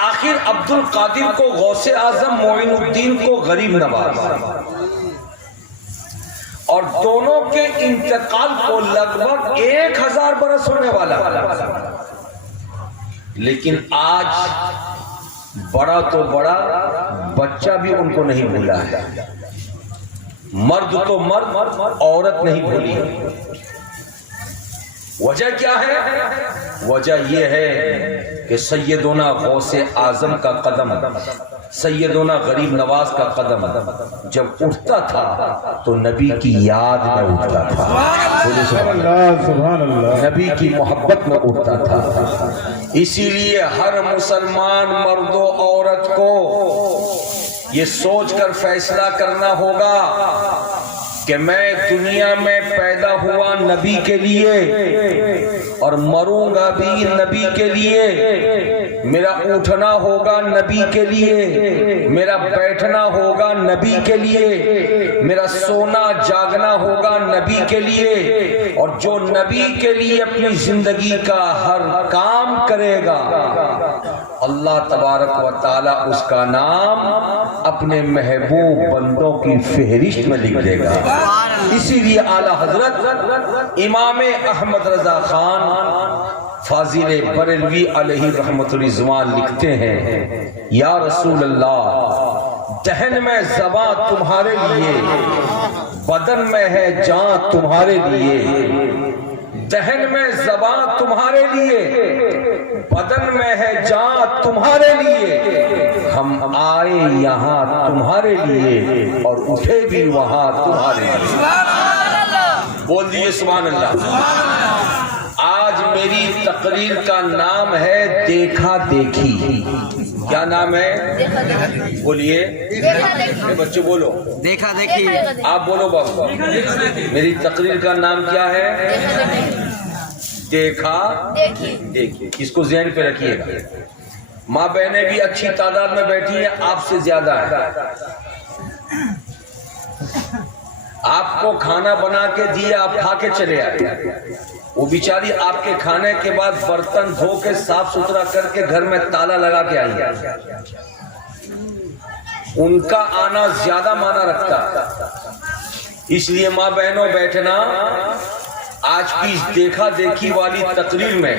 آخر عبد القادر کو غوث اعظم، معین الدین کو غریب نواز، اور دونوں کے انتقال کو لگ بھگ 1000 برس ہونے والا، لیکن آج بڑا تو بڑا بچہ بھی ان کو نہیں بھولا ہے، مرد تو مرد، عورت نہیں بھولی۔ وجہ کیا ہے؟ وجہ یہ ہے کہ سیدنا غوث اعظم کا قدم، سیدنا غریب نواز کا قدم جب اٹھتا تھا تو نبی کی یاد میں اٹھتا تھا، سبحان اللہ، نبی کی محبت میں اٹھتا تھا۔ اسی لیے ہر مسلمان مرد و عورت کو یہ سوچ کر فیصلہ کرنا ہوگا کہ میں دنیا میں پیدا ہوا نبی کے لیے اور مروں گا بھی نبی کے لیے، میرا اٹھنا ہوگا نبی کے لیے، میرا بیٹھنا ہوگا نبی کے لیے، میرا سونا جاگنا ہوگا نبی کے لیے، اور جو نبی کے لیے اپنی زندگی کا ہر کام کرے گا اللہ تبارک و تعالی اس کا نام اپنے محبوب بندوں کی فہرست میں لکھ دے گا۔ اسی لیے اعلیٰ حضرت امام احمد رضا خان فاضل بریلوی علیہ رحمت الرضوان لکھتے ہیں، یا رسول اللہ دہن میں زباں تمہارے لیے، بدن میں ہے جان تمہارے لیے، دہن میں زباں تمہارے لیے، بدن میں ہے جان تمہارے لیے، ہم آئے یہاں تمہارے لیے اور اٹھے بھی وہاں تمہارے لیے۔ بول دیئے سبحان اللہ۔ آج میری تقریر کا نام ہے دیکھا دیکھی۔ کیا نام ہے؟ بولیے بچے، بولو دیکھا دیکھی۔ آپ بولو بابا، میری تقریر کا نام کیا ہے؟ دیکھا دیکھیے، اس کو ذہن پہ رکھیے گا۔ ماں بہنیں بھی اچھی تعداد میں بیٹھی ہیں، آپ سے زیادہ ہے۔ آپ کو کھانا بنا کے دیے، آپ کھا کے چلے آئے، وہ بیچاری آپ کے کھانے کے بعد برتن دھو کے صاف ستھرا کر کے گھر میں تالا لگا کے آئی ہے، ان کا آنا زیادہ معنی رکھتا ہے۔ اس لیے ماں بہنوں بیٹھنا، آج کی اس دیکھا دیکھی والی تقریر میں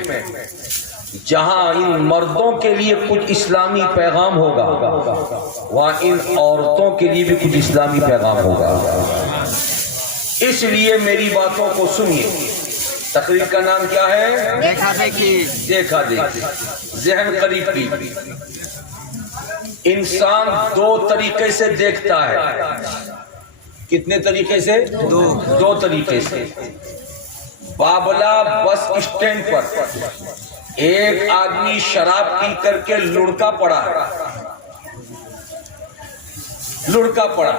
جہاں ان مردوں کے لیے کچھ اسلامی پیغام ہوگا، وہاں ان عورتوں کے لیے بھی کچھ اسلامی پیغام ہوگا۔ اس لیے میری باتوں کو سنیے۔ تقریر کا نام کیا ہے؟ دیکھا دیکھی۔ دیکھا دیکھی، ذہن قریب کی۔ انسان دو طریقے سے دیکھتا ہے۔ کتنے طریقے سے؟ دو طریقے سے۔ بابلا بس اسٹینڈ پر ایک آدمی شراب پی کر کے لڑکا پڑا ہے، لڑکا پڑا۔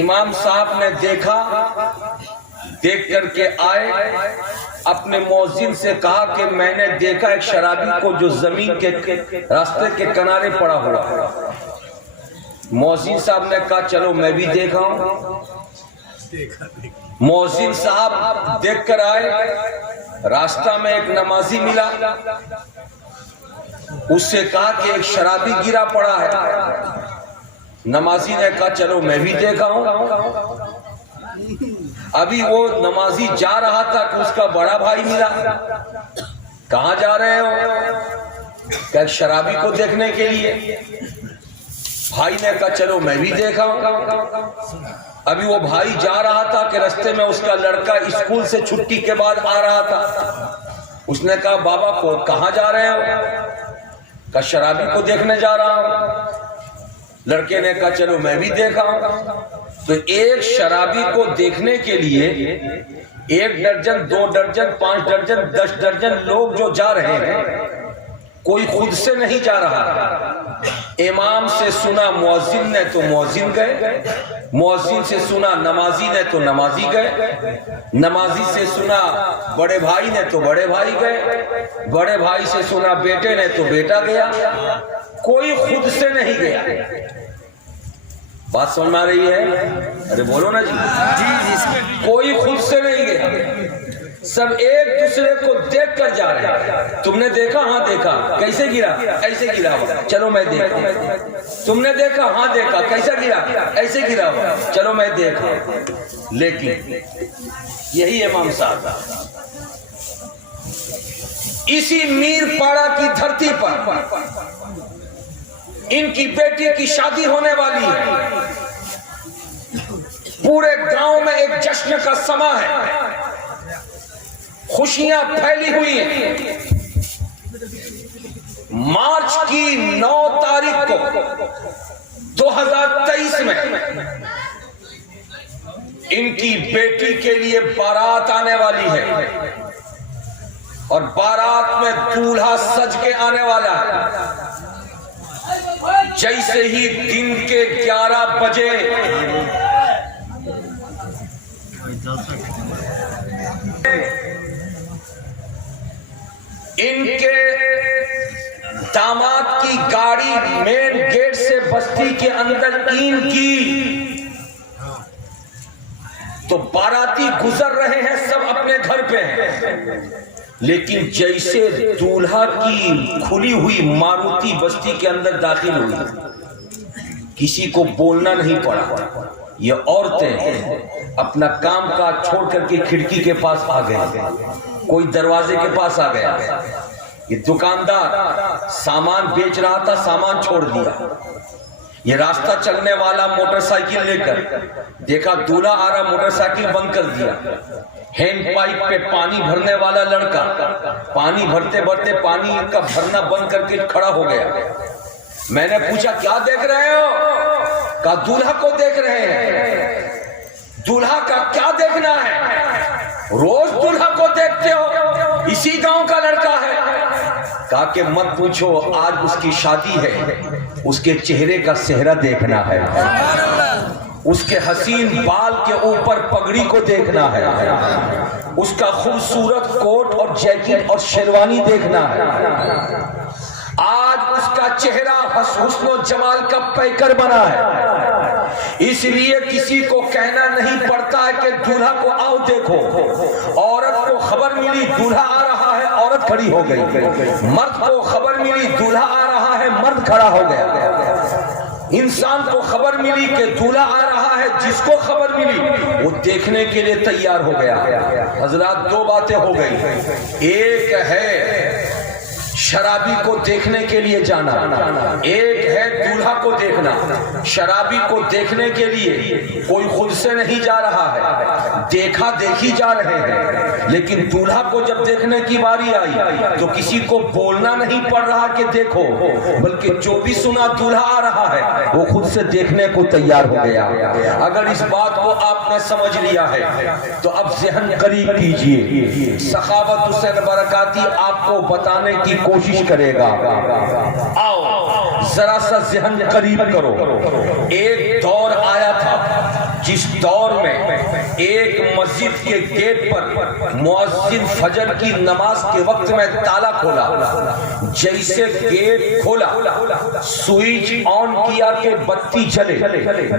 امام صاحب نے دیکھا، دیکھ کر کے آئے، اپنے مؤذن سے کہا کہ میں نے دیکھا ایک شرابی کو جو زمین کے راستے کے کنارے پڑا ہوا ہے۔ مؤذن صاحب نے کہا چلو میں بھی دیکھا ہوں۔ مؤذن صاحب دیکھ کر آئے، راستہ میں ایک نمازی ملا، اس سے کہا کہ ایک شرابی گرا پڑا ہے۔ نمازی نے کہا چلو میں بھی دیکھا ہوں۔ ابھی وہ نمازی جا رہا تھا کہ اس کا بڑا بھائی ملا۔ کہاں جا رہے ہو؟ کہ شرابی کو دیکھنے کے لیے۔ بھائی نے کہا چلو میں بھی دیکھا ہوں۔ ابھی وہ بھائی جا رہا تھا کہ رستے میں اس کا لڑکا اسکول سے چھٹی کے بعد آ رہا تھا۔ اس نے کہا بابا کو کہاں جا رہے ہو؟ کہ شرابی کو دیکھنے جا رہا ہوں۔ لڑکے نے کہا چلو میں بھی دیکھا ہوں۔ تو ایک شرابی کو دیکھنے کے لیے 1 درجن 2 درجن 5 درجن 10 درجن لوگ جو جا رہے ہیں، کوئی خود سے نہیں جا رہا۔ امام سے سنا مؤذن نے تو مؤذن گئے، مؤذن سے سنا نمازی نے تو نمازی گئے، نمازی سے سنا بڑے بھائی نے تو بڑے بھائی گئے، بڑے بھائی سے سنا بیٹے نے تو بیٹا گیا، کوئی خود سے نہیں گیا۔ بات سمجھ میں آ رہی ہے؟ ارے بولو نا جی۔ کوئی خود سے نہیں گیا۔ سب ایک دوسرے کو دیکھ کر جا رہے ہیں. تم نے دیکھا؟ ہاں دیکھا. کیسے گرا؟ ایسے گرا ہوا. چلو میں دیکھا. تم نے دیکھا؟ ہاں دیکھا. کیسے گرا؟ ایسے گرا ہوا. چلو میں دیکھا. لیکن یہی امام صاحب اسی میر پاڑا کی دھرتی پر ان کی بیٹی کی شادی ہونے والی ہے. پورے گاؤں میں ایک جشن کا سما ہے. خوشیاں پھیلی ہوئی ہیں. مارچ کی 9 تاریخ کو 2023 میں ان کی بیٹی کے لیے بارات آنے والی ہے اور بارات میں دولہا سج کے آنے والا ہے. جیسے ہی دن کے 11 بجے ان کے داماد کی گاڑی مین گیٹ سے بستی کے اندر این کی تو باراتی گزر رہے ہیں، سب اپنے گھر پہ ہیں. لیکن جیسے دولہا کی کھلی ہوئی ماروتی بستی کے اندر داخل ہوئی، کسی کو بولنا نہیں پڑا. یہ عورتیں اپنا کام کاج چھوڑ کر کے کھڑکی کے پاس آ گئے، کوئی دروازے کے پاس آ گیا. یہ دکاندار سامان بیچ رہا تھا، سامان چھوڑ دیا. یہ راستہ چلنے والا موٹر سائیکل لے کر دیکھا دولہا آ رہا، موٹر سائیکل بند کر دیا. ہینڈ پائپ پہ پانی بھرنے والا لڑکا پانی بھرتے بھرتے پانی کا بھرنا بند کر کے کھڑا ہو گیا. میں نے پوچھا کیا دیکھ رہے ہو؟ کہا دولہا کو دیکھ رہے ہیں. دولہا کا کیا دیکھنا ہے؟ روز دولہا کو دیکھتے ہو، اسی گاؤں کا لڑکا ہے. کہا کہ مت پوچھو، آج اس کی شادی ہے، اس کے چہرے کا چہرہ دیکھنا ہے، اس کے حسین بال کے اوپر پگڑی کو دیکھنا ہے، اس کا خوبصورت کوٹ اور جیکٹ اور شیروانی دیکھنا ہے. آج اس کا چہرہ حسن و جمال کا پیکر بنا ہے، اس لیے کسی کو کہنا نہیں پڑتا ہے کہ دولہا کو آؤ دیکھو. عورت کو خبر ملی دولہا آ رہا ہے، عورت کھڑی ہو گئی. مرد کو خبر ملی دولہا آ رہا ہے، مرد کھڑا ہو گیا. انسان کو خبر ملی کہ دولہا آ رہا ہے، جس کو خبر ملی وہ دیکھنے کے لیے تیار ہو گیا. حضرات دو باتیں ہو گئی، ایک ہے شرابی کو دیکھنے کے لیے جانا، ایک ہے دولہا کو دیکھنا. شرابی کو دیکھنے کے لیے کوئی خود سے نہیں جا رہا ہے، دیکھا دیکھی جا رہے ہیں. لیکن دولہا کو جب دیکھنے کی باری آئی تو کسی کو بولنا نہیں پڑ رہا کہ دیکھو، بلکہ جو بھی سنا دولہا آ رہا ہے وہ خود سے دیکھنے کو تیار ہو گیا. اگر اس بات کو آپ نے سمجھ لیا ہے تو اب ذہن قریب کیجئے. سخاوت حسین برکاتی آپ کو بتانے کی کوشش کرے گا. آؤ ذرا سا ذہن قریب کرو. ایک دور آیا تھا جس دور میں ایک مسجد کے گیٹ پر مؤذن فجر کی نماز کے وقت میں تالا کھولا. جیسے گیٹ کھولا سوئچ آن کیا کہ بتی جلے.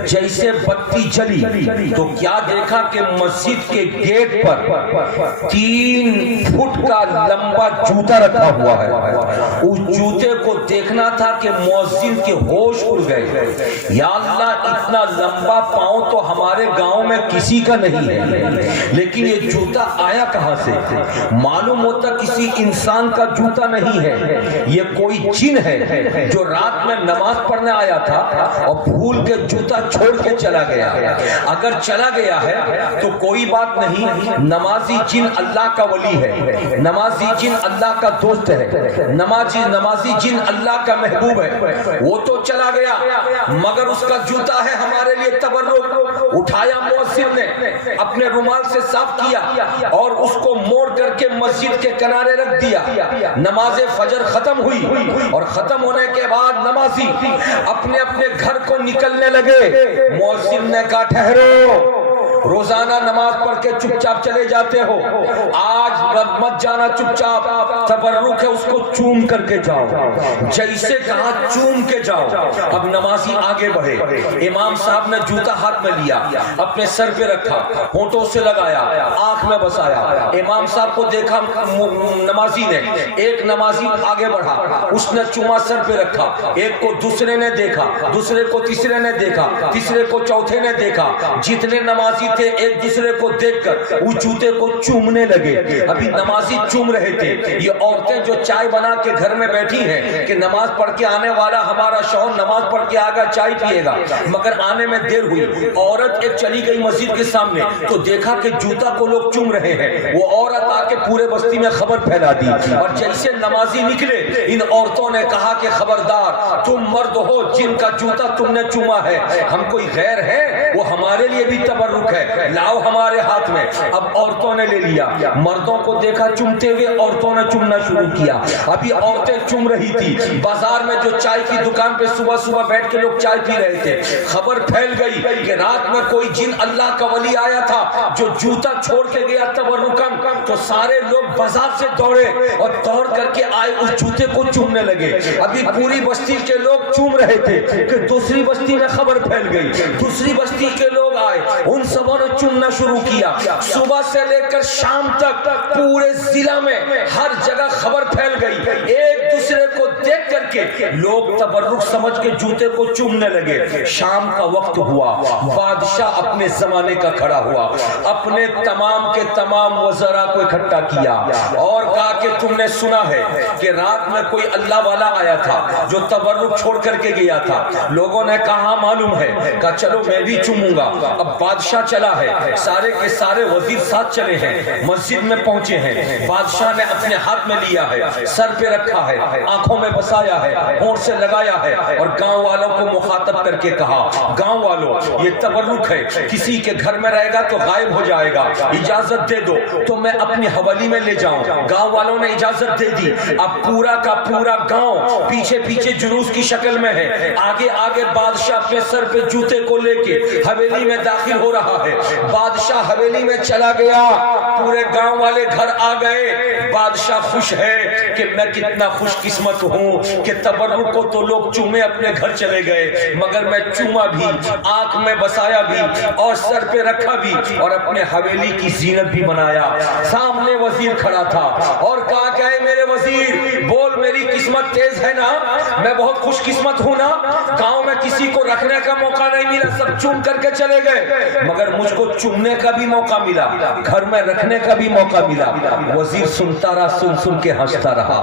جیسے بتی جلی تو کیا دیکھا کہ مسجد کے گیٹ پر 3 فٹ کا لمبا جوتا رکھا ہوا ہے. اس جوتے کو دیکھنا تھا کہ مؤذن کے ہوش اڑ گئے. یا اللہ اتنا لمبا پاؤں تو ہمارے گاؤں میں کسی کا نہیں ہے، لیکن یہ جوتا آیا کہاں سے؟ معلوم ہوتا کسی انسان کا جوتا نہیں ہے، یہ کوئی جن ہے جو رات میں نماز پڑھنے آیا تھا اور بھول کے جوتا چھوڑ کے چلا گیا. اگر چلا گیا ہے تو کوئی بات نہیں، نمازی جن اللہ کا ولی ہے، نمازی جن اللہ کا دوست ہے، نمازی جن اللہ کا محبوب ہے. وہ تو چلا گیا مگر اس کا جوتا ہے ہمارے لیے تبرک. اٹھایا مؤذن نے، اپنے رومال سے صاف کیا اور اس کو موڑ کر کے مسجد کے کنارے رکھ دیا. نماز فجر ختم ہوئی اور ختم ہونے کے بعد نمازی اپنے اپنے گھر کو نکلنے لگے. مؤذن نے کہا ٹھہرو. روزانہ نماز پڑھ کے چپ چاپ چلے جاتے ہو، آج مت جانا چپ چاپ، تبرک ہے اس کو چوم کر کے جاؤ، جیسے کہا چوم کے جاؤ۔ اب نمازی آگے بڑھے، امام صاحب نے جوتا ہاتھ میں لیا، اپنے سر پہ رکھا، ہونٹوں سے لگایا، آنکھ میں بسایا، امام صاحب کو دیکھا نمازی نے، ایک نمازی آگے بڑھا، اس نے چوما سر پہ رکھا، ایک کو دوسرے نے دیکھا، دوسرے کو تیسرے نے دیکھا، تیسرے کو چوتھے نے دیکھا، جتنے نمازی تھے ایک دوسرے کو دیکھ کر وہ جوتے کو چومنے لگے۔ ابھی نمازی چوم رہے تھے، یہ عورتیں جو چائے بنا کے گھر میں بیٹھی ہیں کہ نماز پڑھ کے آنے والا ہمارا شوہر نماز پڑھ کے آگا چائے پیے گا، مگر آنے میں دیر ہوئی، عورت ایک چلی گئی مسجد کے سامنے تو دیکھا کہ جوتا کو لوگ چوم رہے ہیں، وہ عورت آ کے پورے بستی میں خبر پھیلا دی، اور جیسے نمازی نکلے ان عورتوں نے کہا کہ خبردار، تم مرد ہو جن کا جوتا تم نے چوما ہے، ہم کوئی غیر ہے، وہ ہمارے لیے بھی تبرک ہے، لاؤ ہمارے ہاتھ میں۔ اب عورتوں نے لے لیا، مردوں کو دیکھا چومتے ہوئے، عورتوں نے چومنا شروع کیا، ابھی عورتیں چوم رہی تھی، بازار میں جو چائے کی دکان پہ صبح صبح بیٹھ کے لوگ چائے پی رہے تھے، خبر پھیل گئی کہ رات میں کوئی جن اللہ کا ولی آیا تھا جو جوتا چھوڑ کے گیا تبرکن، تو سارے لوگ بازار سے دوڑے اور دوڑ کر کے آئے اس جوتے کو چومنے لگے۔ ابھی پوری بستی کے لوگ چوم رہے تھے کہ دوسری بستی میں خبر پھیل گئی، دوسری بستی کے لوگ آئے، ان سبوں نے چومنا شروع کیا، صبح سے لے کر شام تک پورے ضلع میں ہر جگہ خبر پھیل گئی، ایک دوسرے کو دیکھ کر کے لوگ تبرک سمجھ کے جوتے کو چومنے لگے۔ شام کا وقت ہوا، بادشاہ اپنے زمانے کا کھڑا ہوا، اپنے تمام کے تمام وزراء کو اکٹھا کیا اور کہا کہ تم نے سنا ہے کہ رات میں کوئی اللہ والا آیا تھا جو تبرک چھوڑ کر کے گیا تھا؟ لوگوں نے کہا معلوم ہے، کہا چلو میں بھی چوموں گا۔ اب بادشاہ چلا ہے، سارے کے سارے وزیر ساتھ چلے ہیں، مسجد میں پہنچے ہیں، بادشاہ نے اپنے ہاتھ میں لیا ہے، سر پہ رکھا ہے، آنکھوں میں بسایا ہے، ہونٹ سے لگایا ہے، اور گاؤں والوں کو مخاطب کر کے کہا، گاؤں والوں یہ تبرک ہے، کسی کے گھر میں رہے گا تو غائب ہو جائے گا، اجازت دے دو تو میں اپنی حویلی میں لے جاؤں۔ گاؤں والوں نے اجازت دے دی، اب پورا کا پورا گاؤں پیچھے پیچھے جلوس کی شکل میں ہے، آگے آگے بادشاہ اپنے سر پہ جوتے کو لے کے حویلی میں داخل ہو رہا ہے۔ بادشاہ حویلی میں چلا گیا، پورے گاؤں والے گھر آ گئے، بادشاہ خوش ہے کہ میں کتنا خوش قسمت ہوں کہ تبرک کو تو لوگ چومے اپنے گھر چلے گئے، مگر میں چوما بھی، آنکھ میں بسایا بھی اور سر پہ رکھا بھی اور اپنے حویلی کی زینت بھی بنایا۔ سامنے وزیر کھڑا تھا اور کہا کہ اے میرے وزیر بول، میری قسمت تیز ہے نا، میں بہت خوش قسمت ہوں نا، گاؤں میں کسی کو رکھنے کا موقع نہیں ملا، سب چوم کر کے چلے گئے، مگر مجھ کو چومنے کا بھی موقع ملا، گھر میں رکھنے کا بھی موقع ملا۔ وزیر سنتا رہا، سن سن کے ہنستا رہا۔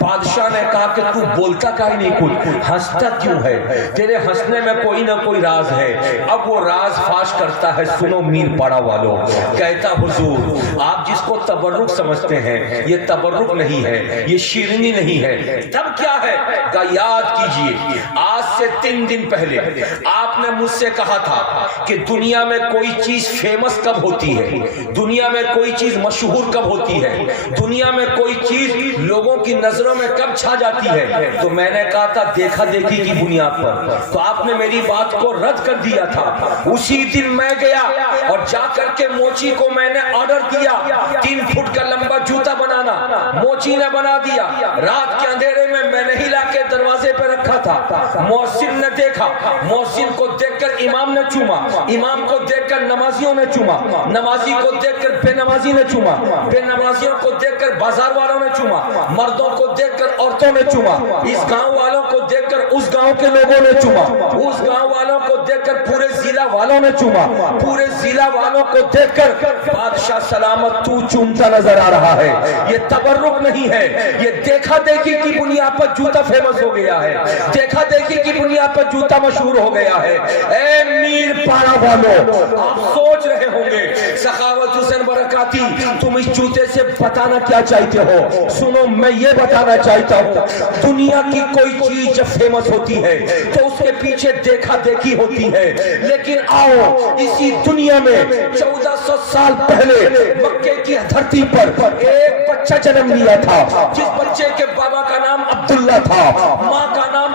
بادشاہ نے کہا کہ تو بولتا کہیں نہیں، کچھ ہنستا کیوں ہے؟ تیرے ہنسنے میں کوئی نہ کوئی راز ہے۔ اب وہ راز فاش کرتا ہے، سنو میر پاڑا والوں، کہتا حضور آپ جس کو تبرک سمجھتے ہیں یہ تبرک نہیں ہے، یہ شیرنی نہیں ہے، تب کیا ہے؟ کہ یاد کیجئے آج سے 3 دن پہلے آپ نے مجھ سے کہا تھا کہ دنیا میں کوئی چیز فیمس کب ہوتی ہے، دنیا میں کوئی چیز مشہور کب ہوتی ہے، دنیا میں کوئی چیز لوگوں کی نظروں میں کب چھا جاتی ہے؟ تو میں نے کہا تھا دیکھا دیکھی کی بنیاد پر، تو آپ نے میری بات کو رد کر دیا تھا۔ اسی دن میں گیا اور جا کر کے موچی کو میں نے آرڈر دیا 3 فٹ کا لمبا جوتا بنانا، موچی نے بنا دیا، رات کے اندھیرے میں میں نے لا کے دروازے پہ رکھا تھا، محسن نے دیکھا، محسن کو دیکھ کر امام نے چوما، امام کو دیکھ کر نمازیوں نے چوما، نمازی کو دیکھ کر بے نمازی نے چوما، بے نمازیوں کو دیکھ کر بازار والوں نے چوما، مردوں کو دیکھ کر عورتوں نے چوما، اس گاؤں والوں کو دیکھ کر اس گاؤں کے لوگوں نے چوما، اس گاؤں والوں کو دیکھ کر پورے ضلع والوں نے چوما، پورے ضلع والوں کو دیکھ کر بادشاہ سلامت تو چومتا نظر آ رہا ہے۔ یہ تبرک نہیں ہے، یہ دیکھا دیکھی کی بنیاد پر جوتا فیمس ہو گیا ہے، دیکھا دیکھی کی بنیاد پر جوتا مشہور ہو گیا ہے۔ اے میر پاڑا والوں، آپ سوچ رہے ہوں گے سخاوت حسین برکاتی تم اس جوتے سے بتانا کیا چاہتے ہو؟ سنو میں یہ بتانا چاہتا ہوں، دنیا کی کوئی چیز جب فیمس ہوتی ہے تو اس کے پیچھے دیکھا دیکھی ہوتی ہے، لیکن آؤ اسی دنیا میں 1400 سال پہلے مکے کی دھرتی پر ایک بچہ جنم لیا تھا، جس بچے کے بابا کا نام عبداللہ تھا، ماں کا نام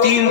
3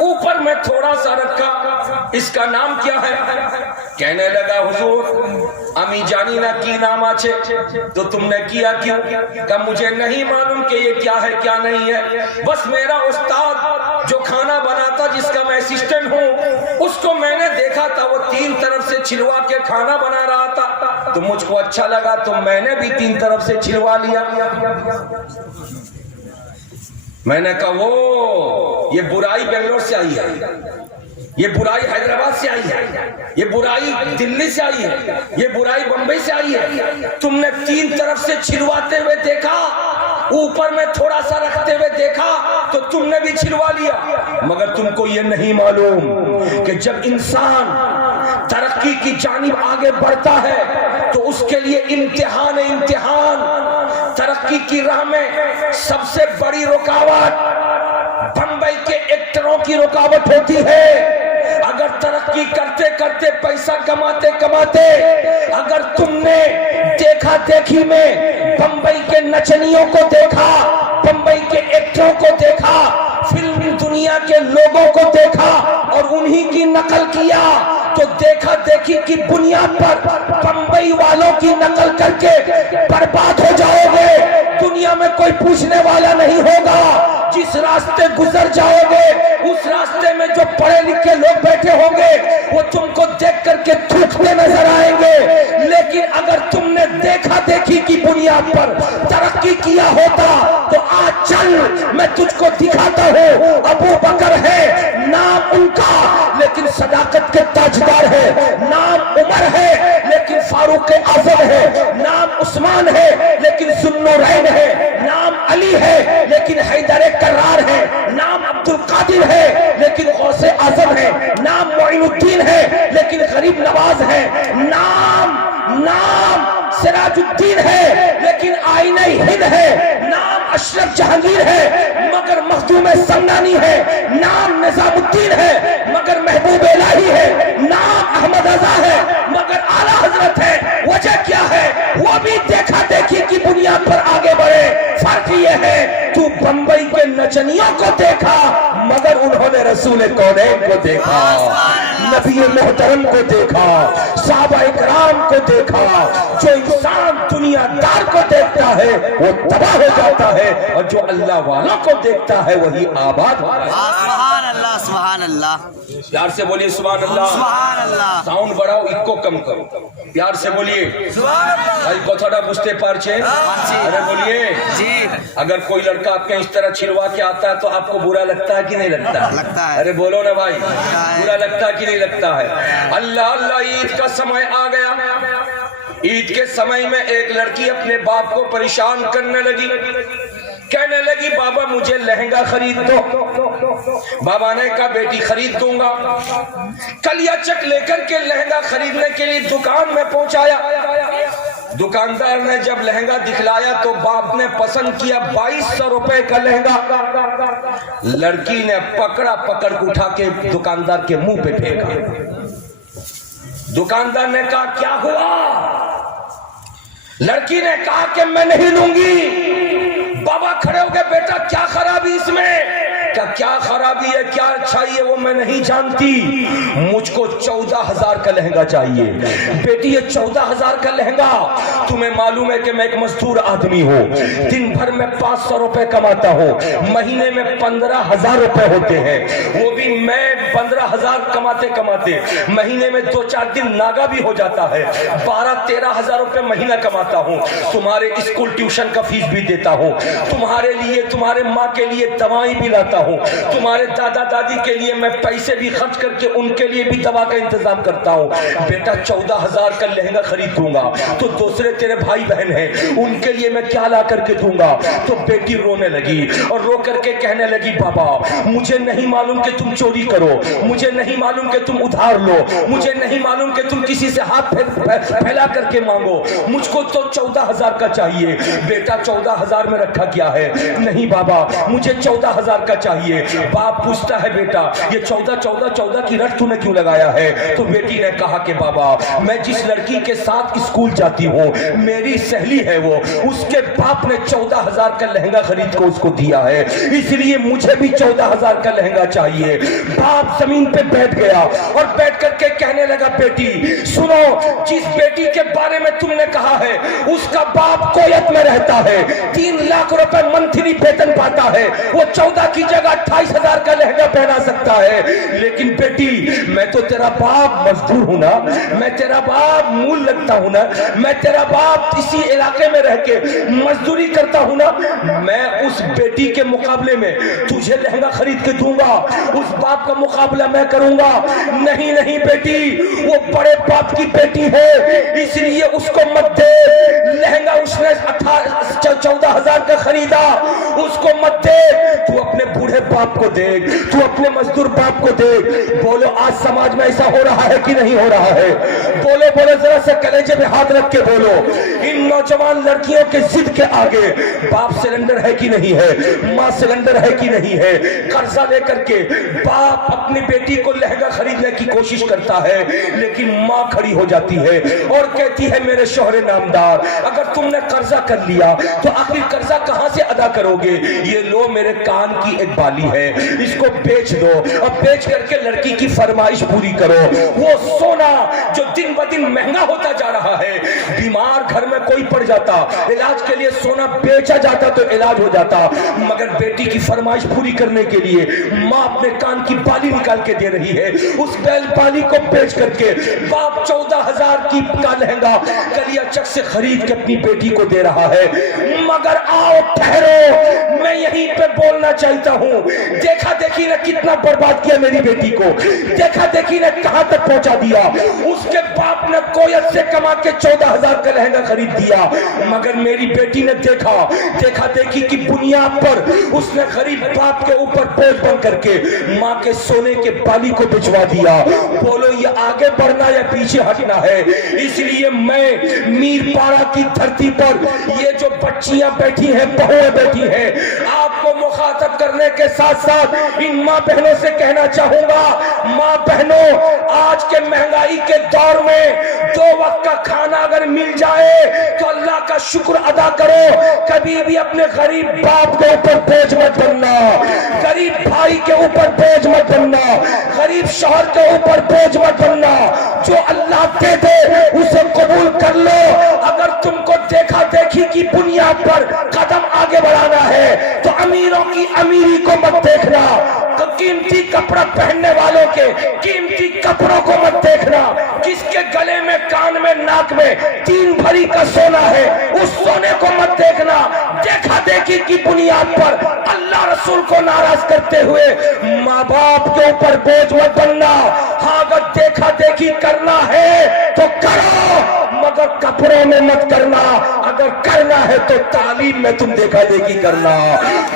اوپر میں تھوڑا سا رکھا، اس کا نام کیا ہے؟ کہنے لگا حضور امی جانی نہ کی نام آچے تو تم نے کیا کیوں؟ کہ مجھے نہیں معلوم کہ یہ کیا ہے کیا نہیں ہے، بس میرا استاد جو کھانا بناتا جس کا میں اسسٹنٹ ہوں اس کو میں نے دیکھا تھا وہ 3 طرف سے چھلوا کے کھانا بنا رہا تھا تو مجھ کو اچھا لگا تو میں نے بھی 3 طرف سے چھلوا لیا۔ میں نے کہا وہ یہ برائی بنگلور سے آئی ہے، یہ برائی حیدرآباد سے آئی ہے، یہ برائی دلی سے آئی ہے، یہ برائی بمبئی سے آئی ہے، تم نے 3 طرف سے چھلواتے ہوئے دیکھا، اوپر میں تھوڑا سا رکھتے ہوئے دیکھا تو تم نے بھی چھلوا لیا، مگر تم کو یہ نہیں معلوم کہ جب انسان ترقی کی جانب آگے بڑھتا ہے تو اس کے لیے امتحان ترقی کی راہ میں سب سے بڑی رکاوٹ بمبئی کے ایکٹروں کی رکاوٹ ہوتی ہے۔ اگر ترقی کرتے کرتے پیسہ کماتے کماتے اگر تم نے دیکھا دیکھی میں بمبئی کے نچنیوں کو دیکھا، بمبئی کے ایکٹروں کو دیکھا، فلم دنیا کے لوگوں کو دیکھا اور انہی کی نقل کیا تو دیکھا دیکھی کی بنیاد پر بمبئی والوں کی نقل کر کے برباد ہو جاؤ گے۔ دنیا میں کوئی پوچھنے والا نہیں ہوگا، جس راستے گزر جاؤ گے اس راستے میں جو پڑھے لکھے لوگ بیٹھے ہوں گے وہ تم کو دیکھ کر کے تھوکتے نظر آئیں گے، لیکن اگر تم نے دیکھا دیکھی کی بنیاد پر ترقی کیا ہوتا تو آج چل میں تجھ کو دکھاتا ہوں۔ ابو بکر ہے نام ان کا لیکن صداقت کے تاجدار ہے، نام عمر ہے لیکن فاروق اعظم ہے، نام عثمان ہے لیکن ذوالنورین ہے، نام علی ہے لیکن حیدر کرار ہے، نام عبد القادر ہے لیکن غوث اعظم ہے، نام معین الدین ہے لیکن غریب نواز ہے، نام سراج الدین ہے لیکن آئینہ ہند ہے، نام اشرف جہانگیر ہے مگر مخدوم سمنانی ہے، نام نظام الدین ہے مگر محبوب الہی ہے، نام احمد رضا ہے مگر اعلیٰ حضرت ہے۔ وجہ کیا ہے؟ وہ بھی دیکھا دیکھی کی بنیاد پر آگے بڑھے۔ فرق یہ ہے تو بمبئی کے نچنیوں کو دیکھا مگر انہوں نے رسول کونین کو دیکھا، نبی محترم کو دیکھا، صحابہ اکرام کو دیکھا۔ جو انسان دنیا دار کو دیکھتا ہے وہ تباہ ہو جاتا ہے اور جو اللہ والوں کو دیکھتا ہے وہی آباد ہوتا ہے۔ سبحان اللہ سبحان اللہ، پیار سے بولیے سبحان اللہ۔ سبحان اللہ، ساؤنڈ بڑھاؤ، ایک کو کم کرو، پیار سے بولیے سبحان اللہ۔ بھائی کو تھوڑا بجتے پارچے، ارے بولیے جی اگر کوئی لڑکا آپ کے اس طرح چھلوا کے آتا ہے تو آپ کو برا لگتا ہے کہ نہیں لگتا؟ لگتا ہے۔ ارے بولو نا بھائی، برا لگتا ہے کہ نہیں لگتا ہے؟ اللہ اللہ، عید کا سمے آ گیا۔ عید کے سمے میں ایک لڑکی اپنے باپ کو پریشان کرنے لگی، کہنے لگی بابا مجھے لہنگا خرید دو۔ بابا نے کہا بیٹی خرید دوں گا۔ کلیا چک لے کر کے لہنگا خریدنے کے لیے دکان میں پہنچایا۔ دکاندار نے جب لہنگا دکھلایا تو باپ نے پسند کیا 2200 روپے کا لہنگا۔ لڑکی نے پکڑ کے اٹھا کے دکاندار کے منہ پہ پھینکا۔ دکاندار نے کہا کیا ہوا؟ لڑکی نے کہا کہ میں نہیں لوں گی۔ بابا کھڑے ہو گئے، بیٹا کیا خرابی اس میں؟ کیا خرابی ہے کیا اچھائی ہے وہ میں نہیں جانتی، مجھ کو 14000 کا لہنگا چاہیے۔ بیٹی یہ 14000 کا لہنگا، تمہیں معلوم ہے کہ میں ایک مزدور آدمی ہوں، دن بھر میں 500 روپے کماتا ہوں، مہینے میں 15000 روپے ہوتے ہیں، وہ بھی میں 15000 کماتے کماتے مہینے میں 2-4 دن ناگا بھی ہو جاتا ہے، 12-13 روپے مہینہ کماتا ہوں، تمہارے اسکول ٹیوشن کا فیس بھی دیتا ہوں، تمہارے لیے تمہارے ماں کے لیے دوائی بھی لاتا ہوں، تمہارے دادا دادی کے لیے میں پیسے بھی خرچ کر کے ان کے لیے بھی دوا کا انتظام کرتا ہوں۔ بیٹا 14000 کا لہنگا خرید دوں گا تو دوسرے تیرے بھائی بہن ہیں ان کے لیے میں کیا لا کر کے دوں گا؟ تو بیٹی رونے لگی اور رو کر کے کہنے لگی بابا مجھے نہیں معلوم کہ تم چوری کرو، مجھے نہیں معلوم کہ تم ادھار لو، مجھے نہیں معلوم کہ تم کسی سے ہاتھ پھیلا کر کے مانگو، مجھ کو تو 14000 کا چاہیے۔ بیٹا 14000 میں رکھا کیا ہے؟ نہیں بابا مجھے 14000 کا چاہیے۔ چاہیے. باپ پوچھتا ہے بیٹا یہ 14 کی رٹ تم نے کیوں لگایا ہے؟ تو بیٹی نے کہا کہ بابا میں جس لڑکی کے ساتھ اسکول جاتی ہوں میری سہیلی ہے وہ، اس کے باپ نے 14,000 کا لہنگا خرید کو اس کو دیا ہے، اس لیے مجھے بھی 14,000 کا لہنگا چاہیے. باپ زمین پہ بیٹھ گیا اور بیٹھ کر کے کہنے لگا بیٹی سنو، جس بیٹی کے بارے میں تم نے کہا ہے اس کا باپ کویت میں رہتا ہے، 3 لاکھ روپے منتھلی ویتن پاتا ہے، وہ 14 کی جگہ 28,000 کا لہنگا پہنا سکتا ہے. لیکن بیٹی میں تو تیرا باپ مزدور ہوں نا، میں تیرا باپ مول لگتا ہوں نا، میں تیرا باپ اسی علاقے میں رہ کے مزدوری کرتا ہوں نا، میں اس بیٹی کے مقابلے میں تجھے لہنگا خرید کے دوں گا، اس باپ کا مقابلہ میں کروں گا. نہیں نہیں بیٹی، وہ بڑے باپ کی بیٹی ہے اس لیے اس کو مت دے، لہنگا اس نے 14,000 کا خریدا، اس کو مت دے، تو اپنے بوڑھے باپ کو دیکھ، تو اپنے مزدور باپ کو دیکھ. بولو آج سماج میں ایسا ہو رہا ہے کہ نہیں ہو رہا ہے؟ بولو بولو ذرا سے کلیجے میں ہاتھ رکھ کے بولو. ان نوجوان لڑکیوں کے ضد کے آگے باپ سلنڈر ہے کہ نہیں ہے، ماں سلنڈر ہے کہ نہیں ہے، قرضہ لے کر کے باپ اپنی بیٹی کو لہنگا خریدنے کی کوشش کرتا ہے، لیکن ماں کھڑی ہو جاتی ہے اور کہتی ہے میرے شوہر نامدار اگر تم نے قرضہ کر لیا تو آخر قرضہ کہاں سے ادا کرو گے؟ یہ لو میرے کان کی ایک بالی ہے، اس کو بیچ دو اور بیچ کر کے لڑکی کی فرمائش پوری کرو. وہ سونا جو دن ب دن مہنگا ہوتا جا رہا ہے، بیمار گھر میں کوئی پڑ جاتا علاج کے لیے سونا بیچا جاتا تو علاج ہو جاتا، مگر بیٹی کی فرمائش پوری کرنے کے لیے ماں اپنے کان کی بالی نکال کے دے رہی ہے، اس بیل بالی کو بیچ کر کے باپ 14,000 کی کا لہنگا کلیا چک سے خرید کے اپنی بیٹی کو دے رہا ہے. مگر آؤ ٹھہرو، میں یہیں پہ بولنا چاہتا ہوں، دیکھا دیکھی نے کتنا برباد کیا میری بیٹی کو، دیکھا دیکھی نے کہاں تک پہنچا دیا. اس کے باپ نے کویت سے کما کے 14,000 کا لہنگا خرید دیا، مگر میری بیٹی نے دیکھا دیکھی کی بنیاد پر اس نے غریب باپ کے اوپر بوجھ بن کر کے ماں کے سونے کے بالی کو بچوا دیا. بولو یہ آگے بڑھنا یا پیچھے ہٹنا ہے؟ اس لیے میں میر پارا کی دھرتی پر یہ جو بچیاں بیٹھی ہیں، بہویں بیٹھی ہیں، آپ کو مخاطب کرنے کے ساتھ ساتھ ان ماں بہنوں سے کہنا چاہوں گا، ماں بہنوں آج کے مہنگائی کے دور میں 2 وقت کا کھانا اگر مل جائے تو اللہ کا شکر ادا کرو. کبھی بھی اپنے غریب باپ کے اوپر بوجھ مت بننا، غریب بھائی کے اوپر بوجھ مت بننا، غریب شوہر کے اوپر بوجھ مت بننا. جو اللہ دے دے اسے قبول کر لو. اگر تم کو دیکھا دیکھی کی بنیاد پر قدم آگے بڑھانا ہے تو امیروں کی امیری کو مت دیکھنا، قیمتی کپڑا پہننے والوں کے قیمتی کپڑوں کو مت دیکھنا، جس کے گلے میں کان میں ناک میں 3 بھری کا سونا ہے اس سونے کو مت دیکھنا. دیکھا دیکھی کی بنیاد پر اللہ رسول کو ناراض کرتے ہوئے ماں باپ کے اوپر بوجھ مت بننا. ہاں اگر دیکھا دیکھی کرنا ہے تو کرو، مگر کپڑوں میں مت کرنا. اگر کرنا ہے تو تعلیم میں تم دیکھا دیکھی کرنا.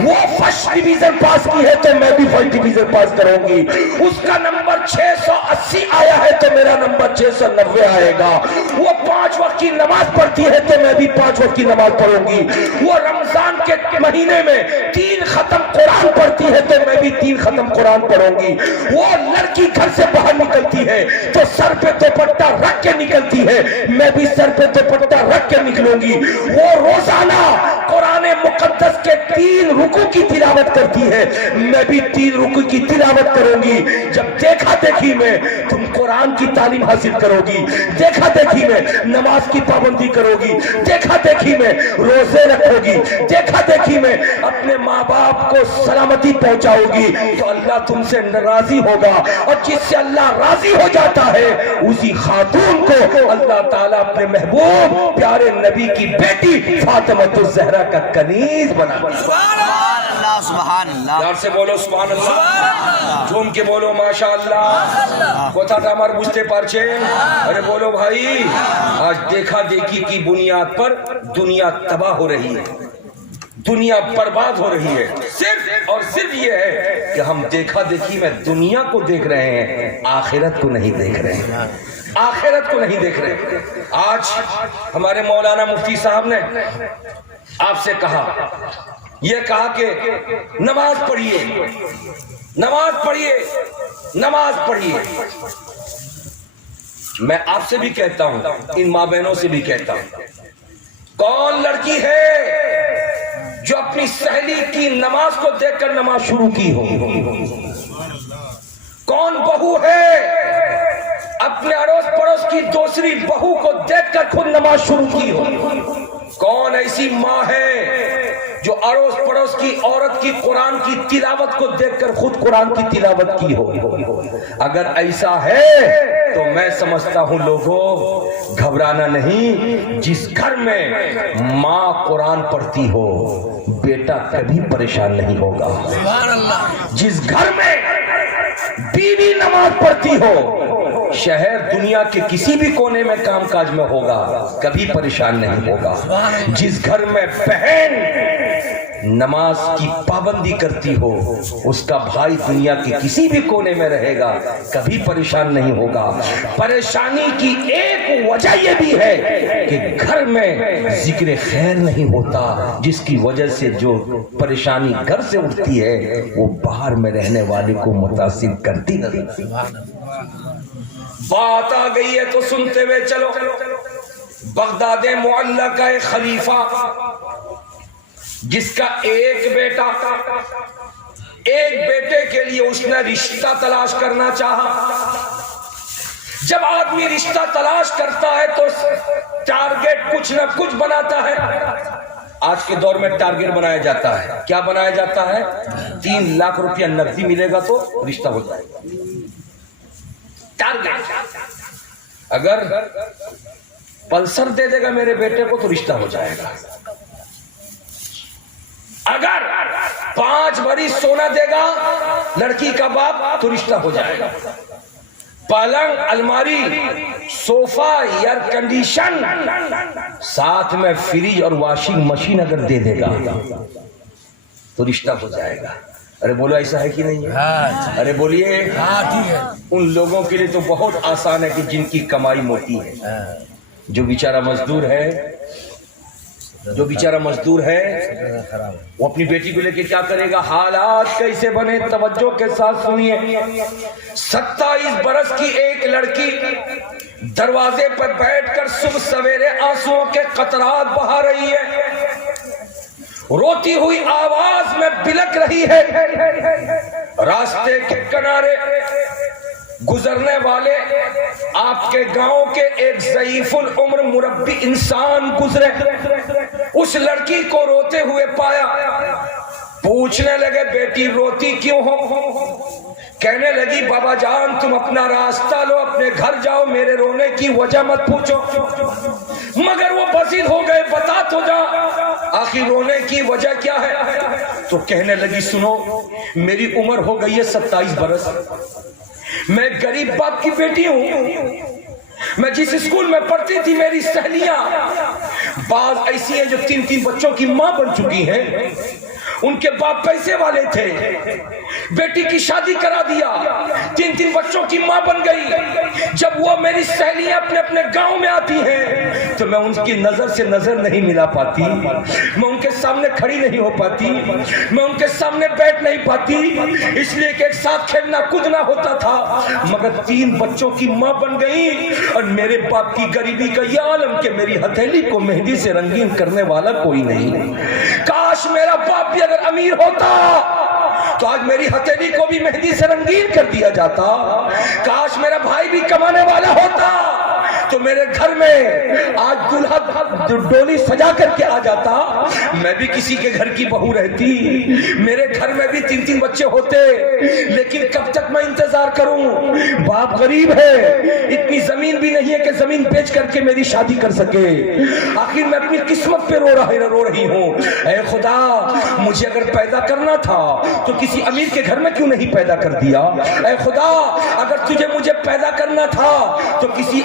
وہ فرسٹ ڈویژن پاس کی ہے تو میں بھی فرسٹ ڈویژن پاس کروں گی. اس کا نمبر 680 آیا ہے تو میرا نمبر 690 آئے گا. وہ 5 وقت کی نماز پڑھتی ہے تو میں بھی 5 وقت کی نماز پڑھوں گی. وہ رمضان کے مہینے میں 3 ختم قرآن پڑھتی ہے تو میں بھی 3 ختم قرآن پڑھوں گی. وہ لڑکی گھر سے باہر نکلتی ہے تو سر پہ دوپٹہ رکھ کے نکلتی ہے، میں بھی سر پہ دوپٹہ رکھ کے نکلوں گی. وہ روزانہ قرآن مقدس کے 3 رکوع کی تلاوت کرتی ہے، میں بھی 3 رکوع کی تلاوت کروں گی. جب دیکھا دیکھی میں تم قرآن کی تعلیم حاصل کرو گی، دیکھا دیکھی میں نماز کی پابندی کرو گی، دیکھا دیکھی میں روزے رکھو گی، دیکھا دیکھی میں اپنے ماں باپ کو سلامتی پہنچاؤ گی، تو اللہ تم سے راضی ہوگا. اور جس سے اللہ راضی ہو جاتا ہے اسی خاتون کو اللہ تعالیٰ اپنے محبوب پیارے نبی کی بیٹی فاطمہ الزہرا کا کنیز بنا دیا. سبحان اللہ سبحان اللہ. پیار سے بولو سبحان اللہ، جھوم کے بولو ماشاء اللہ. کوتھا আমার বুঝতে পারছেন؟ ارے بولو بھائی. آج دیکھا دیکھی کی بنیاد پر دنیا تباہ ہو رہی ہے، دنیا برباد ہو رہی ہے. صرف اور صرف یہ ہے کہ ہم دیکھا دیکھی میں دنیا کو دیکھ رہے ہیں، آخرت کو نہیں دیکھ رہے ہیں، آخرت کو نہیں دیکھ رہے. آج ہمارے مولانا مفتی صاحب نے آپ سے کہا یہ کہا کہ نماز پڑھیے، نماز پڑھیے، نماز پڑھیے۔ میں آپ سے بھی کہتا ہوں، ان ماں بہنوں سے بھی کہتا ہوں، کون لڑکی ہے جو اپنی سہیلی کی نماز کو دیکھ کر نماز شروع کی ہو؟ کون بہو ہے اپنے اڑوس پڑوس کی دوسری بہو کو دیکھ کر خود نماز شروع کی ہو؟ کون ایسی ماں ہے جو اڑوس پڑوس کی عورت کی قرآن کی تلاوت کو دیکھ کر خود قرآن کی تلاوت کی ہو؟ اگر ایسا ہے تو میں سمجھتا ہوں لوگوں، گھبرانا نہیں۔ جس گھر میں ماں قرآن پڑھتی ہو بیٹا کبھی پریشان نہیں ہوگا۔ جس گھر میں بیوی نماز پڑھتی ہو شہر دنیا کے کسی بھی کونے میں کام کاج میں ہوگا، کبھی پریشان نہیں ہوگا۔ جس گھر میں بہن نماز کی پابندی کرتی ہو اس کا بھائی دنیا کے کسی بھی کونے میں رہے گا، کبھی پریشان نہیں ہوگا۔ پریشانی کی ایک وجہ یہ بھی ہے کہ گھر میں ذکر خیر نہیں ہوتا، جس کی وجہ سے جو پریشانی گھر سے اٹھتی ہے وہ باہر میں رہنے والے کو متاثر کرتی نہیں۔ بات آ گئی ہے تو سنتے ہوئے چلو۔ بغداد معلی کا ایک خلیفہ جس کا ایک بیٹا، ایک بیٹے کے لیے اس نے رشتہ تلاش کرنا چاہا۔ جب آدمی رشتہ تلاش کرتا ہے تو ٹارگیٹ کچھ نہ کچھ بناتا ہے۔ آج کے دور میں ٹارگیٹ بنایا جاتا ہے، کیا بنایا جاتا ہے؟ 3 لاکھ روپیہ نقدی ملے گا تو رشتہ ہو جائے گا۔ ٹارگیٹ، اگر پلسر دے دے گا میرے بیٹے کو تو رشتہ ہو جائے گا، اگر 5 بھری سونا دے گا لڑکی کا باپ تو رشتہ ہو جائے گا۔ پلنگ، الماری، صوفہ، ایئر کنڈیشن، ساتھ میں فریج اور واشنگ مشین اگر دے دے گا تو رشتہ ہو جائے گا۔ ارے بولو ایسا ہے کہ نہیں ہے؟ ارے بولیے۔ ان لوگوں کے لیے تو بہت آسان ہے کہ جن کی کمائی موٹی ہے۔ جو بیچارہ مزدور ہے، جو بیچارہ مزدور ہے وہ اپنی بیٹی کو لے کے کیا کرے گا؟ حالات کیسے بنے توجہ کے ساتھ سنیے۔ 27 برس کی ایک لڑکی دروازے پر بیٹھ کر صبح سویرے آنسوؤں کے قطرات بہا رہی ہے، روتی ہوئی آواز میں بلک رہی ہے۔ راستے کے کنارے گزرنے والے آپ کے گاؤں کے ایک ضعیف العمر مربی انسان گزرے، اس لڑکی کو روتے ہوئے پایا، پوچھنے لگے بیٹی روتی کیوں ہو؟ کہنے لگی بابا جان تم اپنا راستہ لو، اپنے گھر جاؤ، میرے رونے کی وجہ مت پوچھو۔ مگر وہ بصیر ہو گئے، بتا تو جا آخر رونے کی وجہ کیا ہے؟ تو کہنے لگی سنو، میری عمر ہو گئی ہے 27 برس، میں غریب باپ کی بیٹی ہوں، میں جس اسکول میں پڑھتی تھی میری سہیلیاں بعض ایسی ہیں جو 3 بچوں کی ماں بن چکی ہیں، ان کے باپ پیسے والے تھے، بیٹی کی شادی کرا دیا، 3 بچوں کی ماں بن گئی۔ جب وہ میری سہیلیاں اپنے اپنے گاؤں میں آتی ہیں تو میں ان کی نظر سے نظر نہیں ملا پاتی، میں ان کے سامنے کھڑی نہیں ہو پاتی، میں ان کے سامنے بیٹھ نہیں پاتی، اس لیے کہ ایک ساتھ کھیلنا کودنا ہوتا تھا۔ مگر 3 بچوں کی ماں بن گئی اور میرے باپ کی غریبی کا یہ عالم کہ میری ہتھیلی کو مہندی سے رنگین کرنے والا کوئی نہیں۔ کاش میرا باپ بھی اگر امیر ہوتا تو آج میری ہتھیلی کو بھی مہندی سے رنگین کر دیا جاتا، کاش میرا بھائی بھی کمانے والا ہوتا تو میرے گھر میں آج دلہا ڈولی سجا کر کے آ جاتا، میں بھی کسی کے گھر کی بہو رہتی، میرے گھر میں بھی 3 بچے ہوتے، لیکن کب تک میں انتظار کروں؟ باپ غریب ہے، اتنی زمین بھی نہیں ہے کہ زمین بیچ کر کے میری شادی کر سکے، آخر میں اپنی قسمت پہ رو رہی ہوں۔ اے خدا مجھے اگر پیدا کرنا تھا تو کسی امیر کے گھر میں کیوں نہیں پیدا کر دیا؟ اے خدا اگر تجھے مجھے پیدا کرنا تھا تو کسی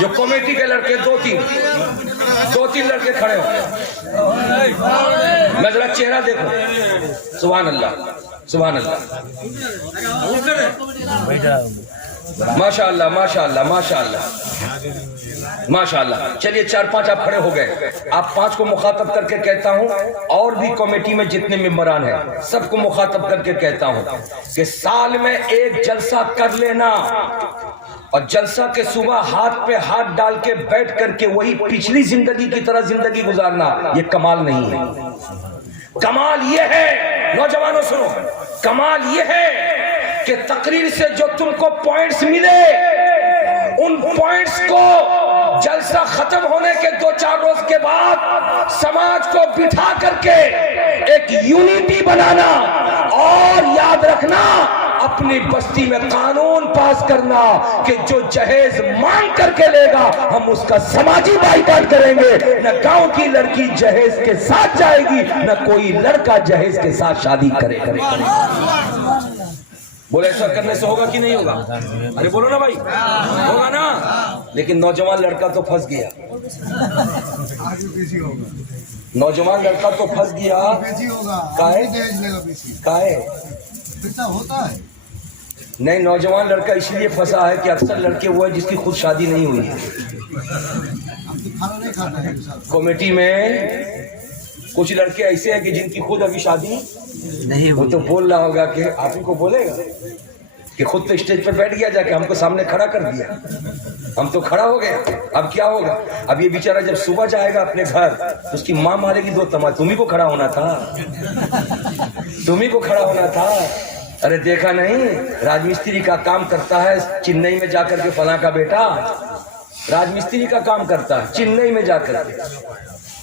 جو کمیٹی کے لڑکے دو تین لڑکے کھڑے ہو، میں ذرا چہرہ دیکھوں. سبحان اللہ سبحان اللہ، ماشاء اللہ ماشاء اللہ ماشاء اللہ ماشاء اللہ. چلیے 4-5 آپ کھڑے ہو گئے. آپ 5 کو مخاطب کر کے کہتا ہوں، اور بھی کمیٹی میں جتنے ممبران ہیں سب کو مخاطب کر کے کہتا ہوں کہ سال میں ایک جلسہ کر لینا، اور جلسہ کے صبح ہاتھ پہ ہاتھ ڈال کے بیٹھ کر کے وہی پچھلی زندگی کی طرح زندگی گزارنا، یہ کمال نہیں ہے. کمال یہ ہے، نوجوانوں سنو، کمال یہ ہے کہ تقریر سے جو تم کو پوائنٹس ملے، ان پوائنٹس کو جلسہ ختم ہونے کے 2-4 روز کے بعد سماج کو بٹھا کر کے ایک یونٹی بنانا، اور یاد رکھنا اپنی بستی میں قانون پاس کرنا کہ جو جہیز مانگ کر کے لے گا ہم اس کا سماجی بائیکاٹ کریں گے. نہ گاؤں کی لڑکی جہیز کے ساتھ جائے گی، نہ کوئی لڑکا جہیز کے ساتھ شادی کرے. بولے ایسا کرنے سے ہوگا کہ نہیں ہوگا؟ ارے بولو نا بھائی، ہوگا نا. لیکن نوجوان لڑکا تو پھنس گیا، نوجوان لڑکا تو پھنس گیا. کائے نہیں، نوجوان لڑکا اس لیے پھنسا ہے کہ اکثر لڑکے وہ ہے جس کی خود شادی نہیں ہوئی ہے. کمیٹی میں کچھ لڑکے ایسے ہیں کہ جن کی خود ابھی شادی نہیں، وہ تو بول رہا ہوگا کہ آپ ہی کو بولے گا کہ خود تو اسٹیج پہ بیٹھ گیا، جا کے ہم کو سامنے کھڑا کر دیا، ہم تو کھڑا ہو گئے. اب کیا ہوگا؟ اب یہ بیچارہ جب صبح جائے گا اپنے گھر تو اس کی ماں مارے گی 2 تمہارے، تمہیں کو کھڑا ہونا تھا، تمہیں کو کھڑا ہونا تھا. ارے دیکھا نہیں، راج مستری کا کام کرتا ہے چنئی میں جا کر کے، فلاں کا بیٹا راج مستری کا کام کرتا ہے چنئی میں جا کر کے.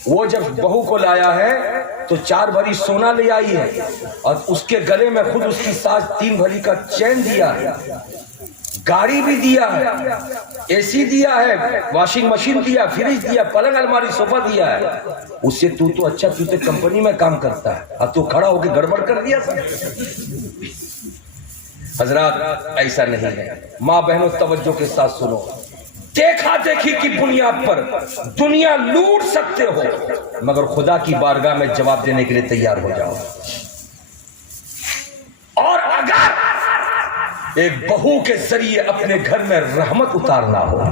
وہ جب بہو کو لایا ہے تو 4 بھری سونا لے آئی ہے، اور اس کے گلے میں خود اس کی ساس 3 بھری کا چین دیا ہے، گاڑی بھی دیا ہے، اے سی دیا ہے، واشنگ مشین دیا، فریج دیا، پلنگ الماری صوفہ دیا ہے. اس سے تو اچھا، تو کمپنی میں کام کرتا ہے، اب تو کھڑا ہو کے گڑبڑ کر دیا سب. حضرات ایسا نہیں ہے. ماں بہنوں توجہ کے ساتھ سنو، دیکھا دیکھی کی بنیاد پر دنیا لوٹ سکتے ہو، مگر خدا کی بارگاہ میں جواب دینے کے لیے تیار ہو جاؤ. اور اگر ایک بہو کے ذریعے اپنے گھر میں رحمت اتارنا ہو،